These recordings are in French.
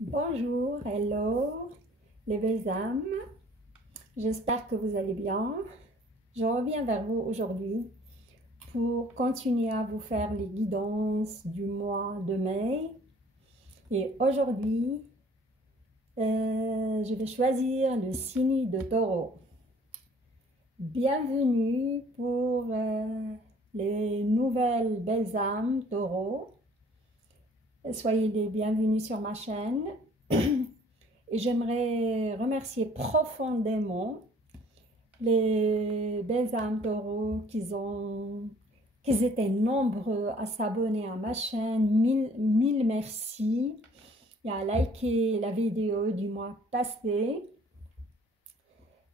Bonjour, hello, les belles âmes. J'espère que vous allez bien. Je reviens vers vous aujourd'hui pour continuer à vous faire les guidances du mois de mai. Et aujourd'hui, je vais choisir le signe de Taureau. Bienvenue pour les nouvelles belles âmes Taureau. Soyez les bienvenus sur ma chaîne. Et j'aimerais remercier profondément les belles âmes Taureau qu'ils étaient nombreux à s'abonner à ma chaîne. Mille merci et à liker la vidéo du mois passé.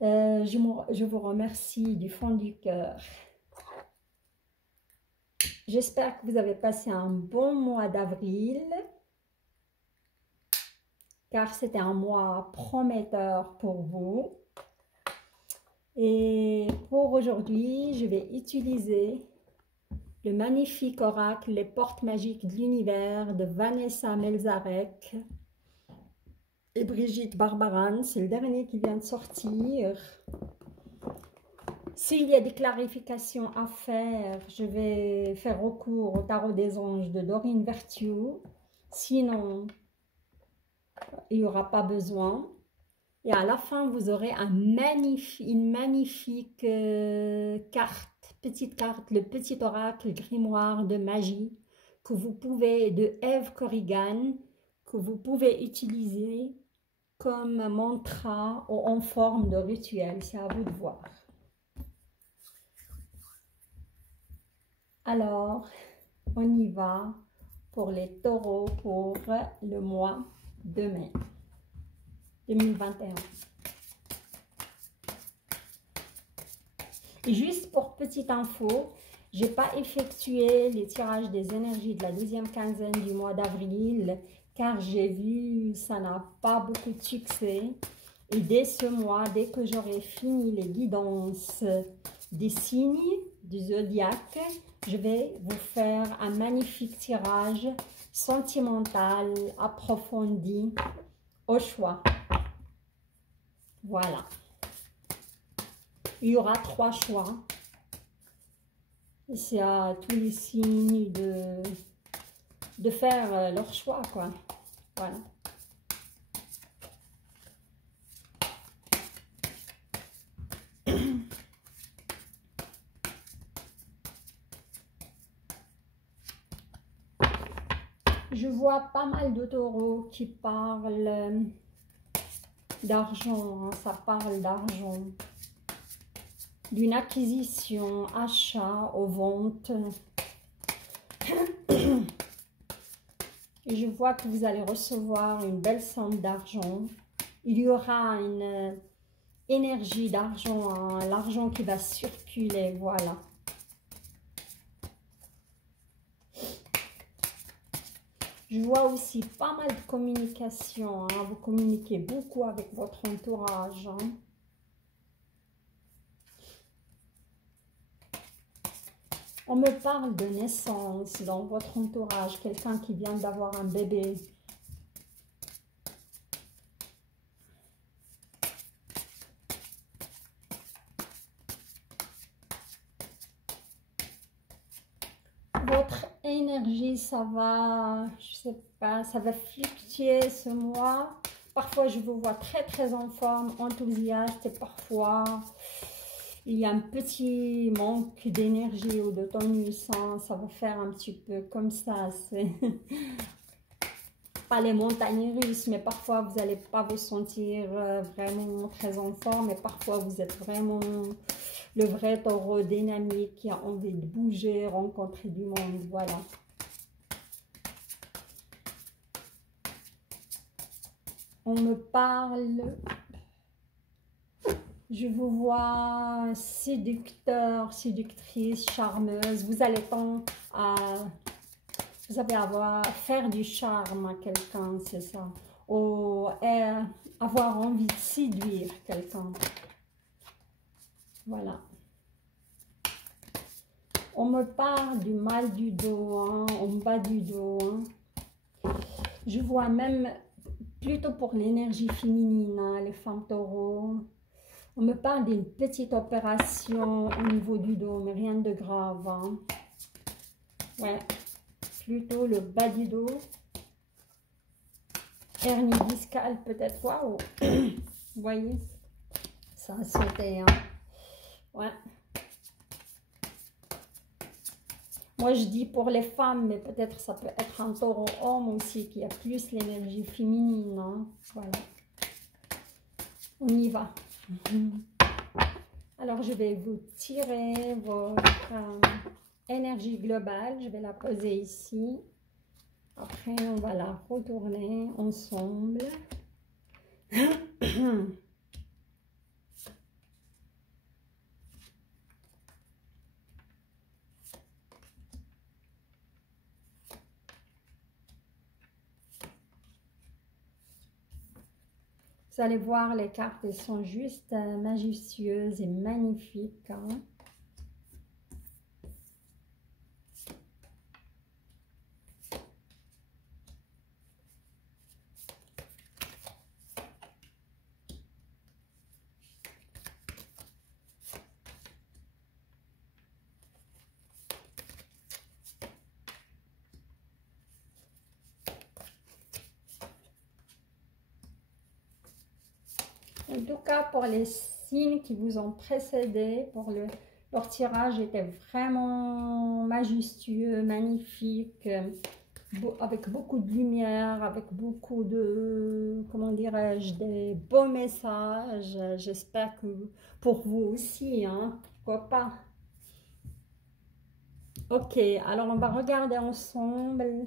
Je vous remercie du fond du cœur. J'espère que vous avez passé un bon mois d'avril, car c'était un mois prometteur pour vous. Et pour aujourd'hui, je vais utiliser le magnifique oracle Les Portes Magiques de l'Univers de Vanessa Melzarek et Brigitte Barbaran. C'est le dernier qui vient de sortir. S'il y a des clarifications à faire, je vais faire recours au tarot des anges de Dorine Vertueux. Sinon, il n'y aura pas besoin. Et à la fin, vous aurez une magnifique petite carte, le petit oracle grimoire de magie de Eve Corrigan, que vous pouvez utiliser comme mantra ou en forme de rituel. C'est à vous de voir. Alors, on y va pour les taureaux pour le mois de mai 2021. Et juste pour petite info, je n'ai pas effectué les tirages des énergies de la deuxième quinzaine du mois d'avril, car j'ai vu ça n'a pas beaucoup de succès. Et dès ce mois, dès que j'aurai fini les guidances des signes du zodiaque, je vais vous faire un magnifique tirage sentimental, approfondi, au choix. Voilà. Il y aura 3 choix. Et c'est à tous les signes de faire leur choix, quoi. Voilà. Je vois pas mal de taureaux qui parlent d'argent, hein, ça parle d'argent, d'une acquisition, achat aux ventes. Et je vois que vous allez recevoir une belle somme d'argent. Il y aura une énergie d'argent, hein, l'argent qui va circuler, voilà. Je vois aussi pas mal de communication, hein. Vous communiquez beaucoup avec votre entourage. Hein. On me parle de naissance dans votre entourage, quelqu'un qui vient d'avoir un bébé. Votre énergie, ça va, je sais pas, ça va fluctuer ce mois. Parfois, je vous vois très en forme, enthousiaste, et parfois, il y a un petit manque d'énergie ou de tonus. Hein. Ça va faire un petit peu comme ça. C'est pas les montagnes russes, mais parfois, vous n'allez pas vous sentir vraiment très en forme. Et parfois, vous êtes vraiment le vrai taureau dynamique qui a envie de bouger, rencontrer du monde, voilà. On me parle, je vous vois séducteur, séductrice, charmeuse. Vous allez faire du charme à quelqu'un, c'est ça. Ou avoir envie de séduire quelqu'un. Voilà. On me parle du mal du dos, hein, en bas du dos. Hein. Je vois même plutôt pour l'énergie féminine, hein, les femmes taureaux. On me parle d'une petite opération au niveau du dos, mais rien de grave. Hein. Ouais, plutôt le bas du dos. Hernie discale peut-être. Waouh. Vous voyez, ça a sauté. Hein. Ouais. Moi, je dis pour les femmes, mais peut-être ça peut être un taureau homme aussi qui a plus l'énergie féminine. Hein. Voilà. On y va. Alors, je vais vous tirer votre énergie globale. Je vais la poser ici. Après, on va la retourner ensemble. Vous allez voir, les cartes, elles sont juste majestueuses et magnifiques. Hein. En tout cas, pour les signes qui vous ont précédé, leur tirage était vraiment majestueux, magnifique, avec beaucoup de lumière, avec beaucoup de, comment dirais-je, des beaux messages. J'espère que pour vous aussi, hein, pourquoi pas. Ok, alors on va regarder ensemble.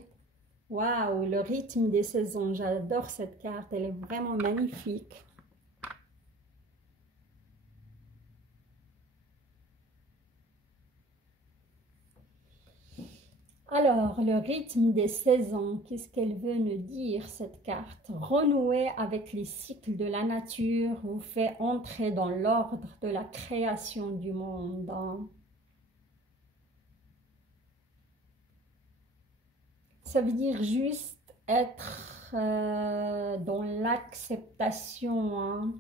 Waouh, le rythme des saisons, j'adore cette carte, elle est vraiment magnifique. Alors, le rythme des saisons, qu'est-ce qu'elle veut nous dire cette carte? Renouer avec les cycles de la nature vous fait entrer dans l'ordre de la création du monde. Ça veut dire juste être dans l'acceptation, hein,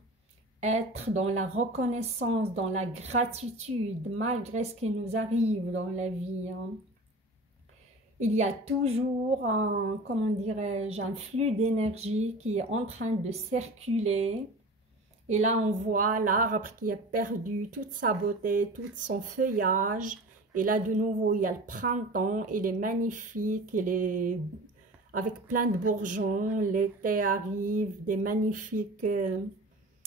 être dans la reconnaissance, dans la gratitude, malgré ce qui nous arrive dans la vie. Hein. Il y a toujours un, comment dirais-je, un flux d'énergie qui est en train de circuler. Et là, on voit l'arbre qui a perdu toute sa beauté, tout son feuillage. Et là, de nouveau, il y a le printemps, il est magnifique, il est avec plein de bourgeons. L'été arrive, des magnifiques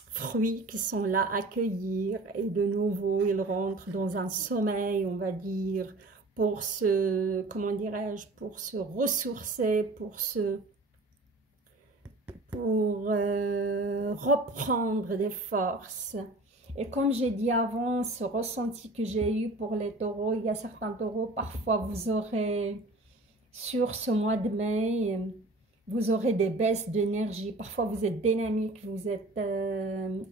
fruits qui sont là à cueillir. Et de nouveau, il rentre dans un sommeil, on va dire, pour se, comment dirais-je, pour se ressourcer, pour reprendre des forces. Et comme j'ai dit avant, ce ressenti que j'ai eu pour les taureaux, il y a certains taureaux, parfois vous aurez, sur ce mois de mai, vous aurez des baisses d'énergie. Parfois vous êtes dynamique, vous êtes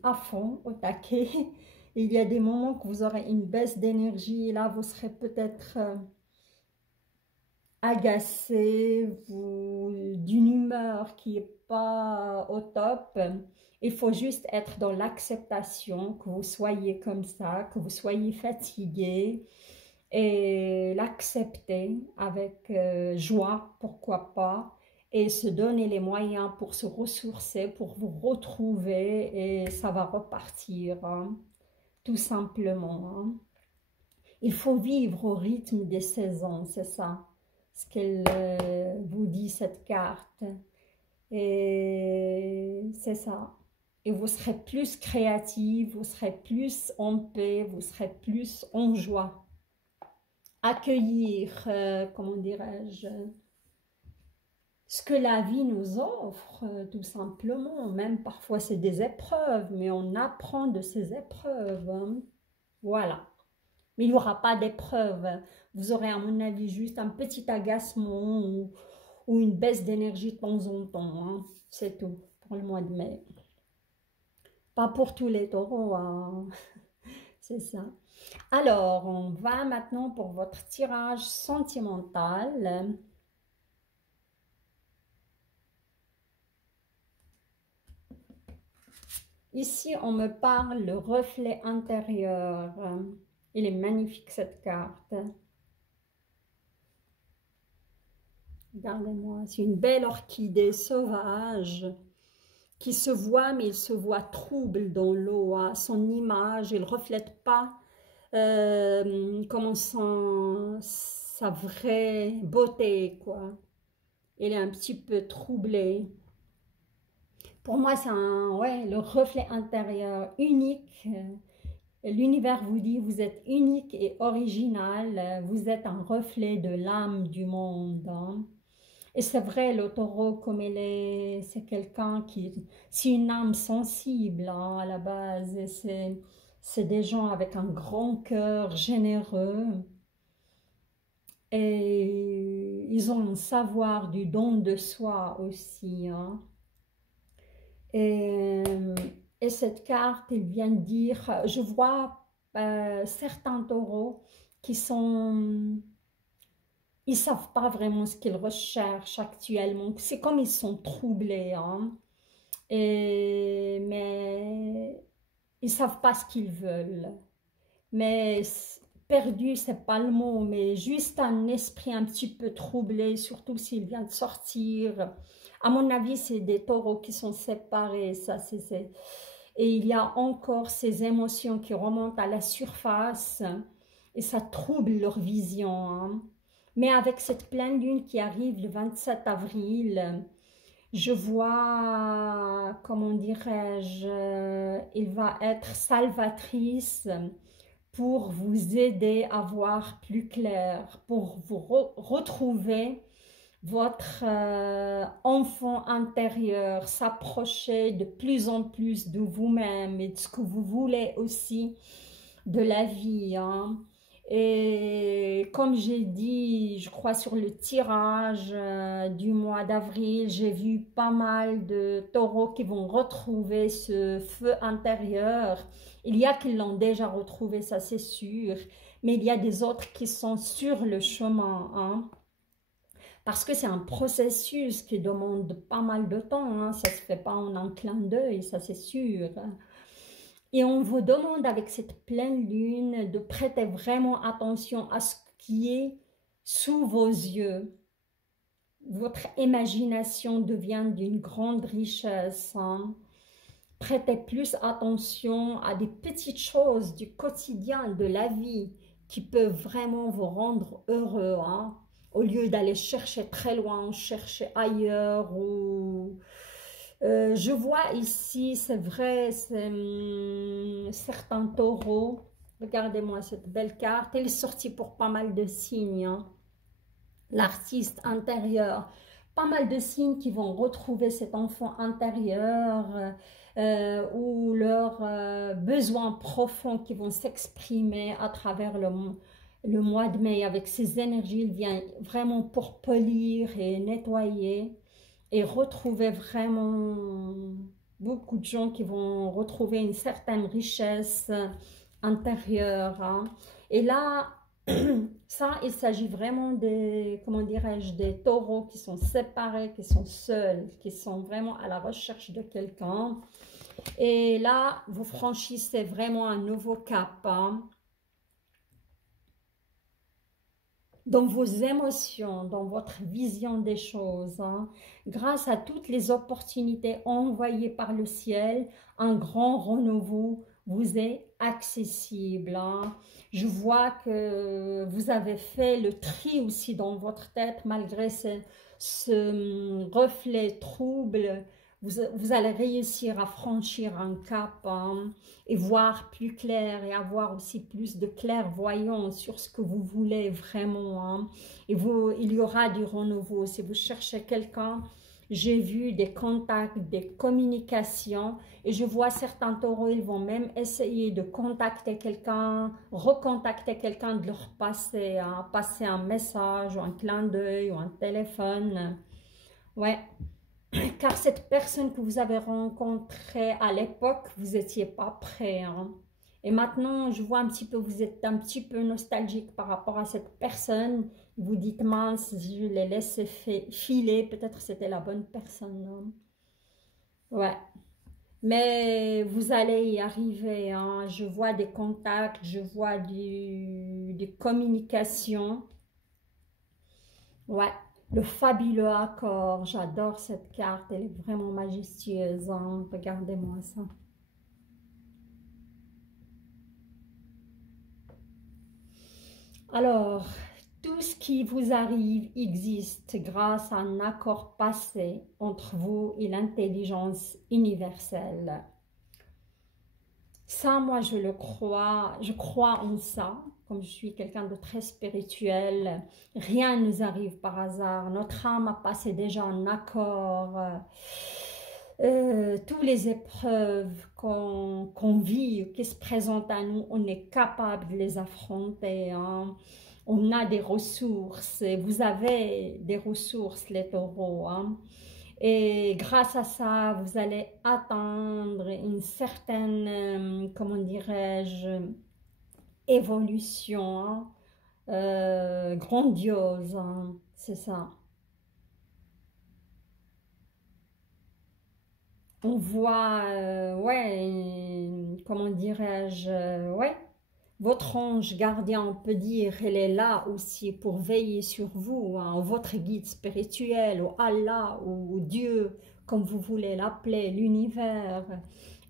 à fond, au taquet. Il y a des moments que vous aurez une baisse d'énergie. Là, vous serez peut-être agacé, d'une humeur qui n'est pas au top. Il faut juste être dans l'acceptation, que vous soyez comme ça, que vous soyez fatigué et l'accepter avec joie, pourquoi pas, et se donner les moyens pour se ressourcer, pour vous retrouver et ça va repartir, hein, tout simplement. Hein. Il faut vivre au rythme des saisons, c'est ça, ce qu'elle vous dit cette carte. Et c'est ça. Et vous serez plus créatif, vous serez plus en paix, vous serez plus en joie. Accueillir, comment dirais-je, ce que la vie nous offre, tout simplement. Même parfois c'est des épreuves, mais on apprend de ces épreuves. Hein. Voilà. Mais il n'y aura pas d'épreuve. Vous aurez, à mon avis, juste un petit agacement ou une baisse d'énergie de temps en temps. Hein. C'est tout pour le mois de mai. Pas pour tous les taureaux. Hein. C'est ça. Alors, on va maintenant pour votre tirage sentimental. Ici, on me parle le reflet intérieur. Il est magnifique cette carte. Regardez-moi, c'est une belle orchidée sauvage qui se voit, mais il se voit trouble dans l'eau. Hein. Son image, il ne reflète pas comment sa vraie beauté, quoi. Il est un petit peu troublé. Pour moi, c'est ouais, le reflet intérieur unique. L'univers vous dit, vous êtes unique et original. Vous êtes un reflet de l'âme du monde. Hein. Et c'est vrai, le taureau, comme il est, c'est quelqu'un qui, c'est une âme sensible hein, à la base. C'est des gens avec un grand cœur généreux. Et ils ont un savoir du don de soi aussi. Hein. Et, et cette carte, il vient dire, je vois certains taureaux qui sont, ils savent pas vraiment ce qu'ils recherchent actuellement. C'est comme ils sont troublés, hein. Mais ils savent pas ce qu'ils veulent. Mais perdu, c'est pas le mot, mais juste un esprit un petit peu troublé, surtout s'il vient de sortir. À mon avis, c'est des taureaux qui sont séparés, ça, Et il y a encore ces émotions qui remontent à la surface et ça trouble leur vision. Hein. Mais avec cette pleine lune qui arrive le 27 avril, je vois, comment dirais-je, il va être salvatrice pour vous aider à voir plus clair, pour vous retrouver votre enfant intérieur, s'approcher de plus en plus de vous-même et de ce que vous voulez aussi de la vie. Hein. Et comme j'ai dit, je crois sur le tirage du mois d'avril, j'ai vu pas mal de taureaux qui vont retrouver ce feu intérieur. Il y a qui l'ont déjà retrouvé, ça c'est sûr, mais il y a des autres qui sont sur le chemin. Hein. Parce que c'est un processus qui demande pas mal de temps, hein. Ça ne se fait pas en un clin d'œil, ça c'est sûr. Et on vous demande avec cette pleine lune de prêter vraiment attention à ce qui est sous vos yeux. Votre imagination devient d'une grande richesse. Hein. Prêtez plus attention à des petites choses du quotidien, de la vie, qui peuvent vraiment vous rendre heureux. Hein. Au lieu d'aller chercher très loin, chercher ailleurs. Ou je vois ici, c'est vrai, certains taureaux. Regardez-moi cette belle carte. Elle est sortie pour pas mal de signes. Hein. L'artiste intérieur. Pas mal de signes qui vont retrouver cet enfant intérieur ou leurs besoins profonds qui vont s'exprimer à travers le mois de mai. Avec ces énergies, il vient vraiment pour polir et nettoyer et retrouver vraiment beaucoup de gens qui vont retrouver une certaine richesse intérieure. Hein. Et là, ça, il s'agit vraiment des, comment dirais-je, des taureaux qui sont séparés, qui sont seuls, qui sont vraiment à la recherche de quelqu'un. Et là, vous franchissez vraiment un nouveau cap. Hein. Dans vos émotions, dans votre vision des choses, hein, grâce à toutes les opportunités envoyées par le ciel, un grand renouveau vous est accessible. Hein. Je vois que vous avez fait le tri aussi dans votre tête malgré ce reflet trouble. Vous allez réussir à franchir un cap hein, et voir plus clair et avoir aussi plus de clairvoyance sur ce que vous voulez vraiment. Hein. Et il y aura du renouveau. Si vous cherchez quelqu'un, j'ai vu des contacts, des communications et je vois certains taureaux, ils vont même essayer de contacter quelqu'un, recontacter quelqu'un, de leur passer, hein, passer un message ou un clin d'œil ou un téléphone. Ouais. Car cette personne que vous avez rencontrée à l'époque, vous n'étiez pas prêt. Hein. Et maintenant, je vois un petit peu, vous êtes un petit peu nostalgique par rapport à cette personne. Vous dites, mince, je l'ai laissé filer, peut-être c'était la bonne personne. Hein. Ouais. Mais vous allez y arriver, hein. Je vois des contacts, je vois des communications. Ouais, le fabuleux accord, j'adore cette carte, elle est vraiment majestueuse, hein. Regardez-moi ça. Alors, tout ce qui vous arrive existe grâce à un accord passé entre vous et l'intelligence universelle. Ça, moi, je crois en ça, comme je suis quelqu'un de très spirituel. Rien ne nous arrive par hasard. Notre âme a passé déjà un accord. Toutes les épreuves qu'on vit, qui se présentent à nous, on est capable de les affronter, hein. On a des ressources. Et vous avez des ressources, les taureaux, hein. Et grâce à ça, vous allez atteindre une certaine, comment dirais-je, évolution, hein, grandiose, hein, c'est ça. On voit, ouais, comment dirais-je, ouais, votre ange gardien, on peut dire, elle est là aussi pour veiller sur vous, hein, votre guide spirituel, ou Allah, ou Dieu, comme vous voulez l'appeler, l'univers.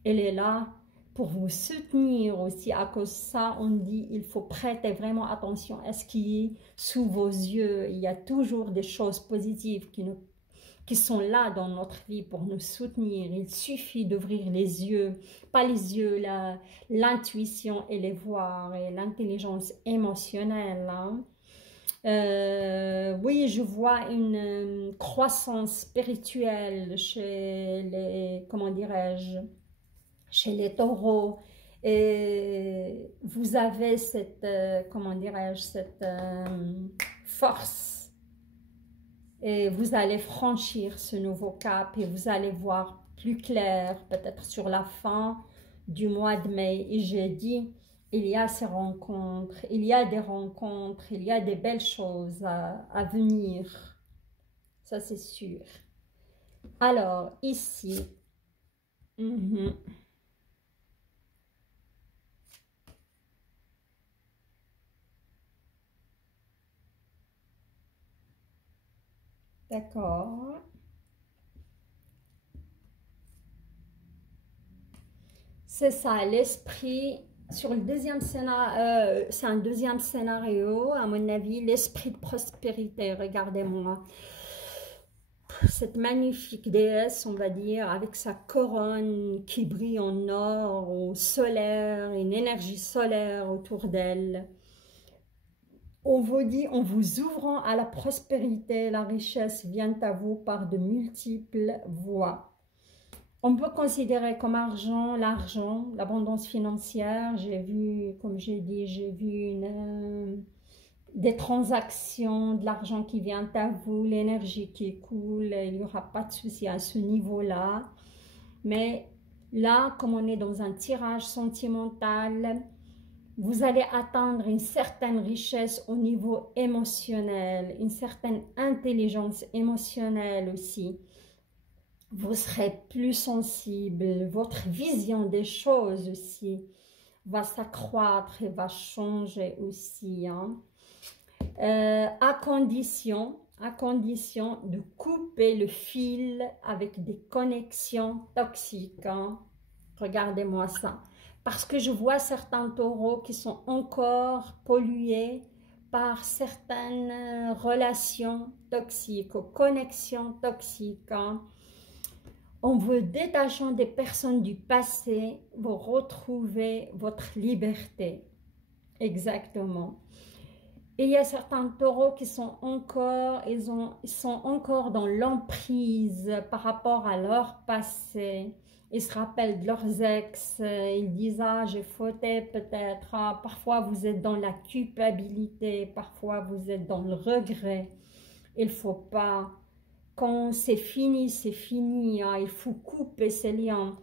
Elle est là pour vous soutenir aussi. À cause de ça, on dit il faut prêter vraiment attention à ce qui est sous vos yeux. Il y a toujours des choses positives qui sont là dans notre vie pour nous soutenir. Il suffit d'ouvrir les yeux, pas les yeux, l'intuition et les voir, et l'intelligence émotionnelle, hein. Oui, je vois une croissance spirituelle chez les, comment dirais-je, chez les taureaux. Et vous avez cette, comment dirais-je, cette force. Et vous allez franchir ce nouveau cap et vous allez voir plus clair, peut-être sur la fin du mois de mai. Et j'ai dit, il y a ces rencontres, il y a des rencontres, il y a des belles choses à venir. Ça, c'est sûr. Alors, ici, d'accord. C'est ça, l'esprit. Sur le deuxième scénario, c'est un deuxième scénario, à mon avis, l'esprit de prospérité. Regardez-moi. Cette magnifique déesse, on va dire, avec sa couronne qui brille en or, au solaire, une énergie solaire autour d'elle. On vous dit, en vous ouvrant à la prospérité, la richesse vient à vous par de multiples voies. On peut considérer comme argent, l'argent, l'abondance financière. J'ai vu, comme j'ai dit, j'ai vu des transactions, de l'argent qui vient à vous, l'énergie qui coule. Il n'y aura pas de souci à ce niveau-là. Mais là, comme on est dans un tirage sentimental, vous allez atteindre une certaine richesse au niveau émotionnel, une certaine intelligence émotionnelle aussi. Vous serez plus sensible, votre vision des choses aussi va s'accroître et va changer aussi, hein. À condition de couper le fil avec des connexions toxiques, hein. Regardez-moi ça. Parce que je vois certains taureaux qui sont encore pollués par certaines relations toxiques, connexions toxiques, hein. En vous détachant des personnes du passé, vous retrouvez votre liberté. Exactement. Et il y a certains taureaux qui sont encore, ils sont encore dans l'emprise par rapport à leur passé. Ils se rappellent de leurs ex, ils disent « Ah, j'ai fauté peut-être. Ah, parfois vous êtes dans la culpabilité, parfois vous êtes dans le regret. » Il ne faut pas. Quand c'est fini, hein, il faut couper ces liens.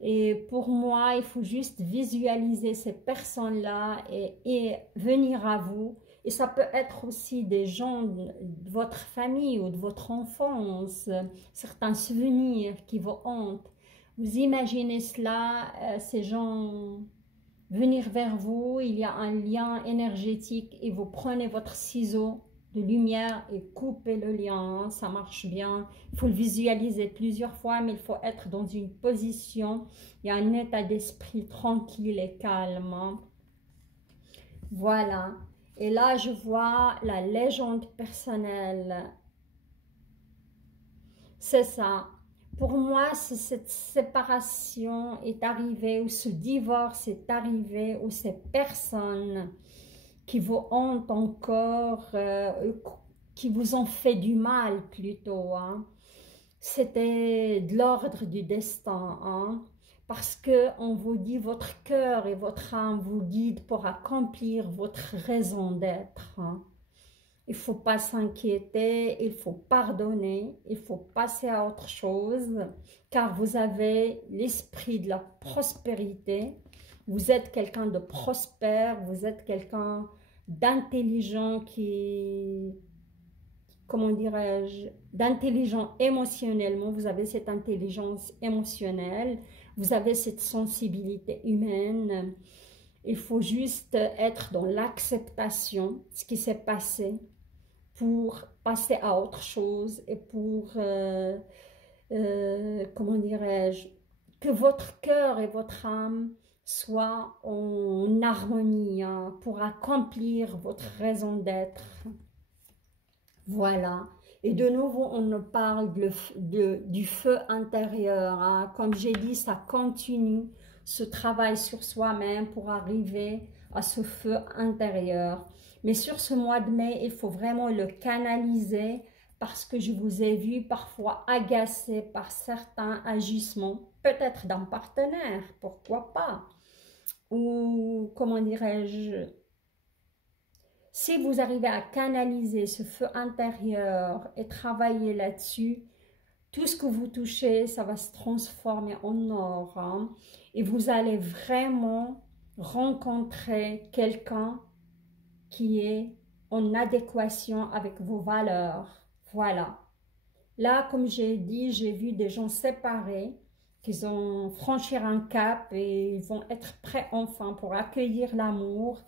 Et pour moi, il faut juste visualiser ces personnes-là et venir à vous. Et ça peut être aussi des gens de votre famille ou de votre enfance, certains souvenirs qui vous hantent. Vous imaginez cela, ces gens venir vers vous, il y a un lien énergétique et vous prenez votre ciseau de lumière et coupez le lien, ça marche bien. Il faut le visualiser plusieurs fois, mais il faut être dans une position, il y a un état d'esprit tranquille et calme. Voilà. Et là, je vois la légende personnelle. C'est ça. Pour moi, si cette séparation est arrivée, ou ce divorce est arrivé, ou ces personnes qui vous hantent encore, qui vous ont fait du mal plutôt, hein, c'était de l'ordre du destin, hein, parce que on vous dit votre cœur et votre âme vous guident pour accomplir votre raison d'être, hein. Il ne faut pas s'inquiéter, il faut pardonner, il faut passer à autre chose, car vous avez l'esprit de la prospérité. Vous êtes quelqu'un de prospère, vous êtes quelqu'un d'intelligent comment dirais-je, d'intelligent émotionnellement. Vous avez cette intelligence émotionnelle, vous avez cette sensibilité humaine. Il faut juste être dans l'acceptation de ce qui s'est passé, pour passer à autre chose et pour, comment dirais-je, que votre cœur et votre âme soient en harmonie, hein, pour accomplir votre raison d'être. Voilà. Et de nouveau, on nous parle du feu intérieur, hein. Comme j'ai dit, ça continue ce travail sur soi-même pour arriver à ce feu intérieur. Mais sur ce mois de mai, il faut vraiment le canaliser parce que je vous ai vu parfois agacé par certains agissements, peut-être d'un partenaire, pourquoi pas. Ou, comment dirais-je, si vous arrivez à canaliser ce feu intérieur et travailler là-dessus, tout ce que vous touchez, ça va se transformer en or, hein, et vous allez vraiment rencontrer quelqu'un qui est en adéquation avec vos valeurs. Voilà. Là, comme j'ai dit, j'ai vu des gens séparés qui ont franchi un cap et ils vont être prêts enfin pour accueillir l'amour.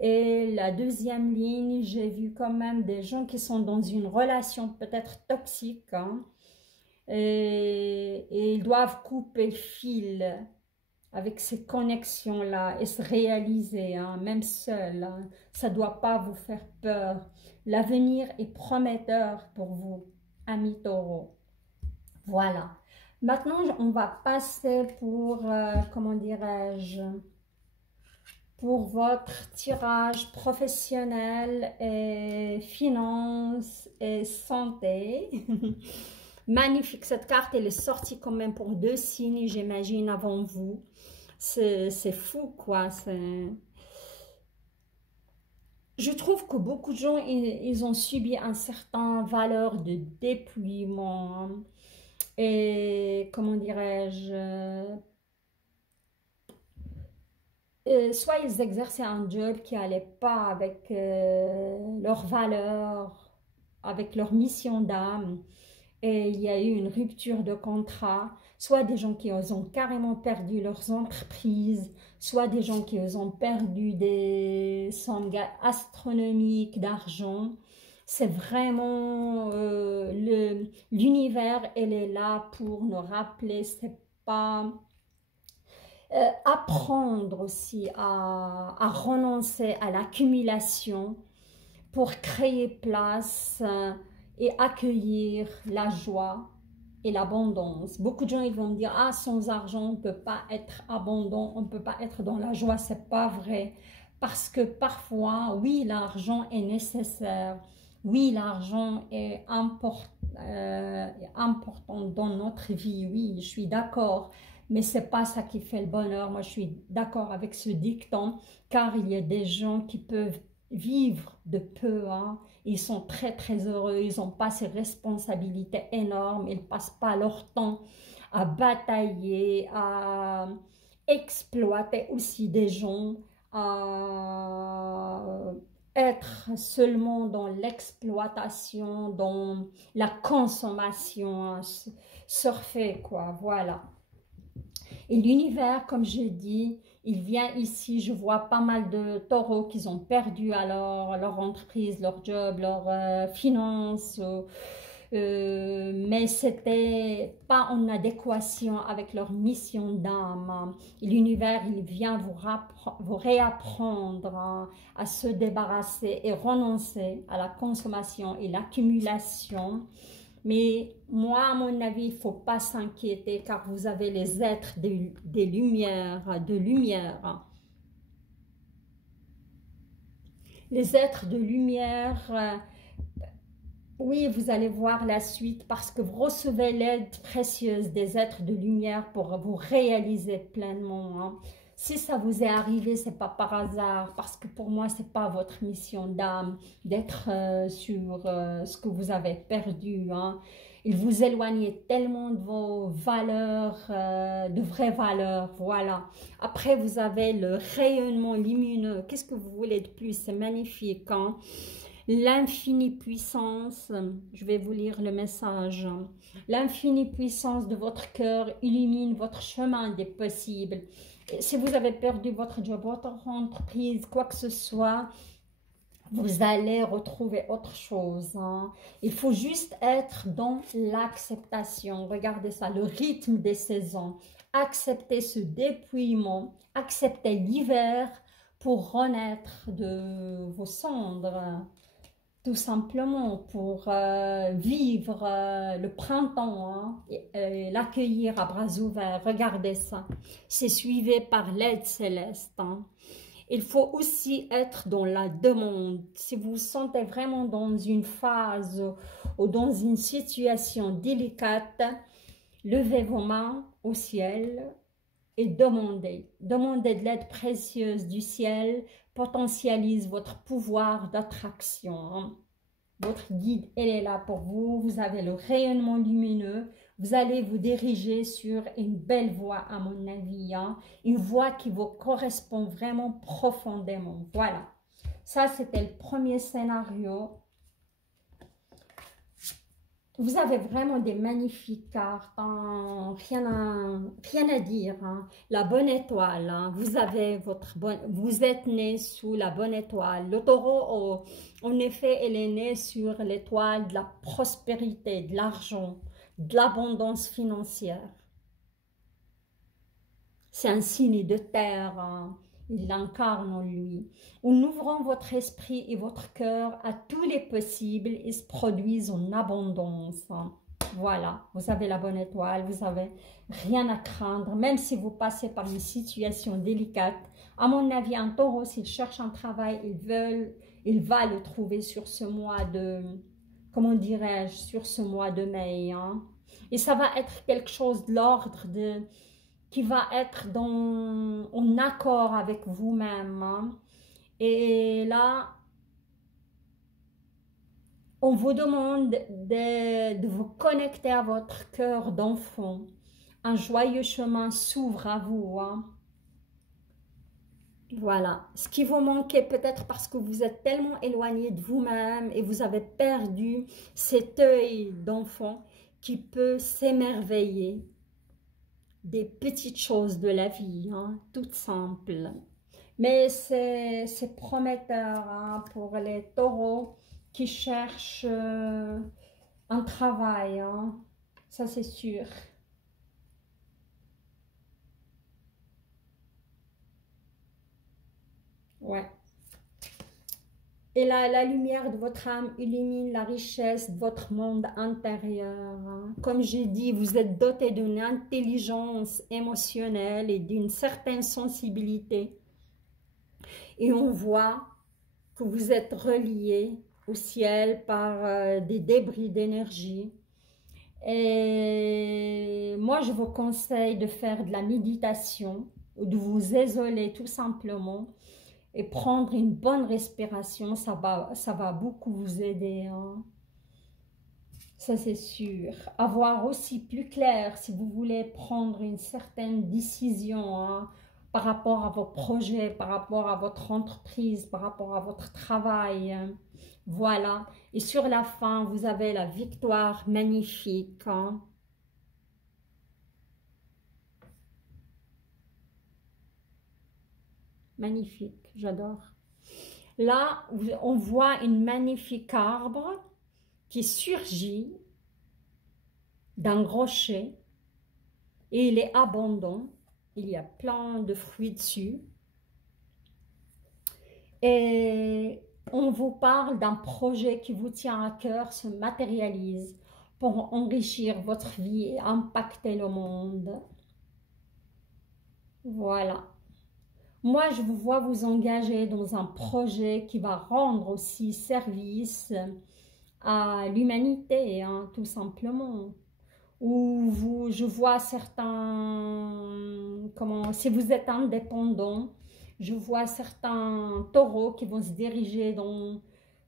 Et la deuxième ligne, j'ai vu quand même des gens qui sont dans une relation peut-être toxique, hein, et ils doivent couper le fil avec ces connexions-là et se réaliser, hein, même seul, hein. Ça ne doit pas vous faire peur. L'avenir est prometteur pour vous, amis taureaux. Voilà. Maintenant, on va passer pour, comment dirais-je, pour votre tirage professionnel et finances et santé. Magnifique, cette carte, elle est sortie quand même pour 2 signes, j'imagine, avant vous. C'est fou, quoi. Je trouve que beaucoup de gens, ils ont subi un certain valeur de dépouillement. Et, comment dirais-je, soit ils exerçaient un job qui n'allait pas avec leurs valeurs, avec leur mission d'âme, et il y a eu une rupture de contrat, soit des gens qui ont carrément perdu leurs entreprises, soit des gens qui ont perdu des sommes astronomiques d'argent. C'est vraiment l'univers, elle est là pour nous rappeler, c'est pas... apprendre aussi à renoncer à l'accumulation pour créer place et accueillir la joie et l'abondance. Beaucoup de gens ils vont me dire, ah, sans argent on ne peut pas être abondant, on ne peut pas être dans la joie. C'est pas vrai, parce que parfois, oui, l'argent est nécessaire, oui, l'argent est important dans notre vie, oui, je suis d'accord, mais c'est pas ça qui fait le bonheur. Moi, je suis d'accord avec ce dicton, car il y a des gens qui peuvent vivre de peu, hein. Ils sont très très heureux, ils n'ont pas ces responsabilités énormes, ils ne passent pas leur temps à batailler, à exploiter aussi des gens, à être seulement dans l'exploitation, dans la consommation, hein, surfer quoi, voilà. Et l'univers, comme j'ai dit, il vient ici, je vois pas mal de taureaux qui ont perdu alors leur entreprise, leur job, leurs finances, mais c'était pas en adéquation avec leur mission d'âme. L'univers, il vient vous réapprendre à se débarrasser et renoncer à la consommation et l'accumulation. Mais moi, à mon avis, il ne faut pas s'inquiéter car vous avez les êtres des lumières, de lumière. Les êtres de lumière, oui, vous allez voir la suite parce que vous recevez l'aide précieuse des êtres de lumière pour vous réaliser pleinement. Hein. Si ça vous est arrivé, c'est pas par hasard parce que pour moi, c'est pas votre mission d'âme d'être sur ce que vous avez perdu. Hein. Il vous éloignait tellement de vos valeurs, de vraies valeurs, voilà. Après, vous avez le rayonnement lumineux. Qu'est-ce que vous voulez de plus? C'est magnifique, hein? L'infinie puissance, je vais vous lire le message. L'infinie puissance de votre cœur illumine votre chemin des possibles. Si vous avez perdu votre job, votre entreprise, quoi que ce soit, vous allez retrouver autre chose. Hein. Il faut juste être dans l'acceptation. Regardez ça, le rythme des saisons. Accepter ce dépouillement, accepter l'hiver pour renaître de vos cendres. Tout simplement pour vivre le printemps, hein, et l'accueillir à bras ouverts. Regardez ça. C'est suivi par l'aide céleste. Hein. Il faut aussi être dans la demande. Si vous vous sentez vraiment dans une phase ou dans une situation délicate, levez vos mains au ciel et demandez. Demandez de l'aide précieuse du ciel, potentialise votre pouvoir d'attraction. Votre guide, elle est là pour vous. Vous avez le rayonnement lumineux. Vous allez vous diriger sur une belle voie, à mon avis. Hein. Une voie qui vous correspond vraiment profondément. Voilà. Ça, c'était le premier scénario. Vous avez vraiment des magnifiques cartes, hein. Rien à dire. Hein. La bonne étoile, hein. Vous êtes né sous la bonne étoile. Le taureau, en effet, elle est née sur l'étoile de la prospérité, de l'argent, de l'abondance financière. C'est un signe de terre, hein. Il l'incarne en lui. En ouvrant votre esprit et votre cœur à tous les possibles, ils se produisent en abondance. Voilà, vous avez la bonne étoile, vous n'avez rien à craindre, même si vous passez par une situation délicate. À mon avis, un taureau, s'il cherche un travail, il va le trouver sur ce mois de, comment dirais-je, sur ce mois de mai. Hein. Et ça va être quelque chose de l'ordre de... qui va être en accord avec vous-même. Hein. Et là, on vous demande de vous connecter à votre cœur d'enfant. Un joyeux chemin s'ouvre à vous. Hein. Voilà. Ce qui vous manquait peut-être parce que vous êtes tellement éloigné de vous-même et vous avez perdu cet œil d'enfant qui peut s'émerveiller des petites choses de la vie, hein, toutes simples. Mais c'est prometteur, hein, pour les taureaux qui cherchent un travail, hein, ça c'est sûr. Ouais. Et la lumière de votre âme illumine la richesse de votre monde intérieur. Hein. Comme j'ai dit, vous êtes doté d'une intelligence émotionnelle et d'une certaine sensibilité. Et on voit que vous êtes relié au ciel par des débris d'énergie. Et moi, je vous conseille de faire de la méditation ou de vous isoler tout simplement. Et prendre une bonne respiration, ça va beaucoup vous aider. Hein. Ça, c'est sûr. Avoir aussi plus clair si vous voulez prendre une certaine décision, hein, par rapport à vos projets, par rapport à votre entreprise, par rapport à votre travail. Hein. Voilà. Et sur la fin, vous avez la victoire magnifique. Hein. magnifique, j'adore. Là, on voit une magnifique arbre qui surgit d'un rocher et il est abondant. Il y a plein de fruits dessus. Et on vous parle d'un projet qui vous tient à cœur, se matérialise pour enrichir votre vie et impacter le monde. Voilà. Moi, je vous vois vous engager dans un projet qui va rendre aussi service à l'humanité, hein, tout simplement. Ou je vois certains, si vous êtes indépendant, je vois certains taureaux qui vont se diriger dans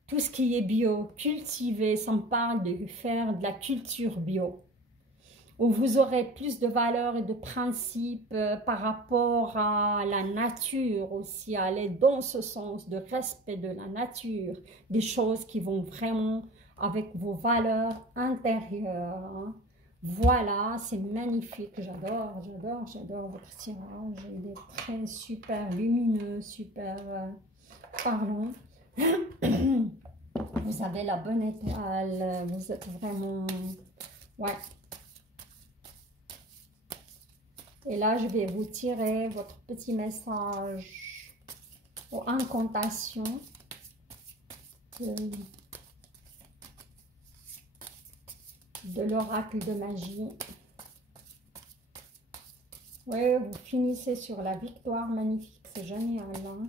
tout ce qui est bio, cultiver, ça me parle de faire de la culture bio, où vous aurez plus de valeurs et de principes par rapport à la nature aussi, aller dans ce sens de respect de la nature, des choses qui vont vraiment avec vos valeurs intérieures, hein. Voilà, c'est magnifique, j'adore, j'adore, j'adore votre tirage, il est très super lumineux, super parlant. Vous avez la bonne étoile, vous êtes vraiment, ouais. Et là, je vais vous tirer votre petit message ou incantation de l'oracle de magie. Oui, vous finissez sur la victoire magnifique, c'est génial, hein?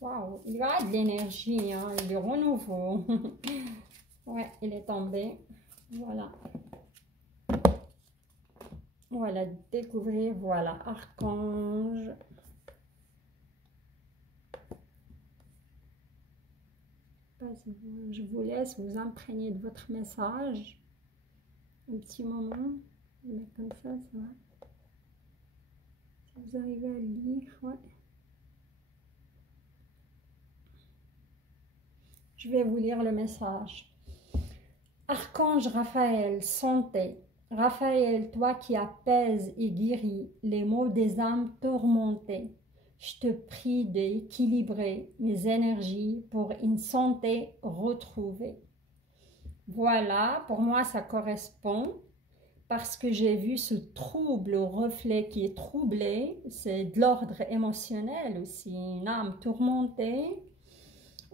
Waouh, il y a de l'énergie, hein, du renouveau. Ouais, il est tombé. Voilà. Voilà, découvrir, voilà, archange. Je vous laisse vous imprégner de votre message. Un petit moment. Comme ça va. Si vous arrivez à le lire, ouais. Je vais vous lire le message. Archange Raphaël, santé. Raphaël, toi qui apaises et guéris les maux des âmes tourmentées, je te prie d'équilibrer mes énergies pour une santé retrouvée. Voilà, pour moi ça correspond parce que j'ai vu ce trouble au reflet qui est troublé, c'est de l'ordre émotionnel aussi, une âme tourmentée.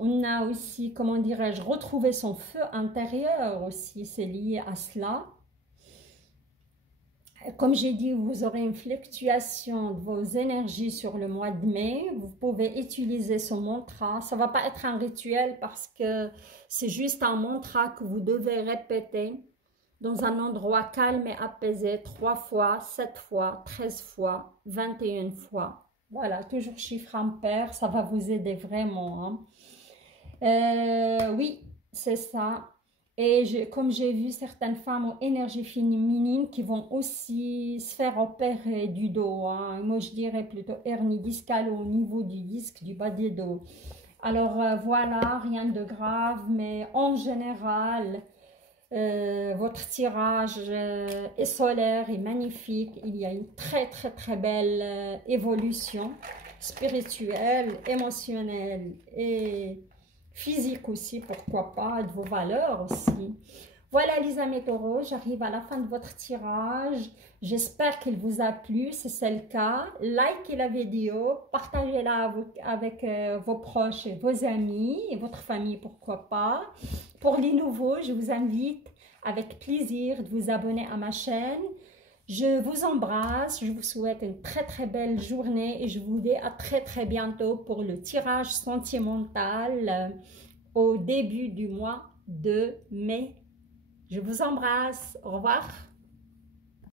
On a aussi, comment dirais-je, retrouvé son feu intérieur aussi, c'est lié à cela. Comme j'ai dit, vous aurez une fluctuation de vos énergies sur le mois de mai. Vous pouvez utiliser ce mantra. Ça ne va pas être un rituel parce que c'est juste un mantra que vous devez répéter dans un endroit calme et apaisé 3 fois, 7 fois, 13 fois, 21 fois. Voilà, toujours chiffre impair, ça va vous aider vraiment, hein. Oui, c'est ça. Et comme j'ai vu certaines femmes aux énergies féminines qui vont aussi se faire opérer du dos, hein. Moi, je dirais plutôt hernie discale au niveau du disque du bas du dos. Alors, voilà, rien de grave, mais en général, votre tirage est solaire et magnifique. Il y a une très, très, très belle évolution spirituelle, émotionnelle et physique aussi, pourquoi pas, de vos valeurs aussi. Voilà les amis taureaux, j'arrive à la fin de votre tirage. J'espère qu'il vous a plu, si c'est le cas, likez la vidéo, partagez-la avec vos proches et vos amis et votre famille, pourquoi pas. Pour les nouveaux, je vous invite avec plaisir de vous abonner à ma chaîne. Je vous embrasse, je vous souhaite une très très belle journée et je vous dis à très très bientôt pour le tirage sentimental au début du mois de mai. Je vous embrasse, au revoir.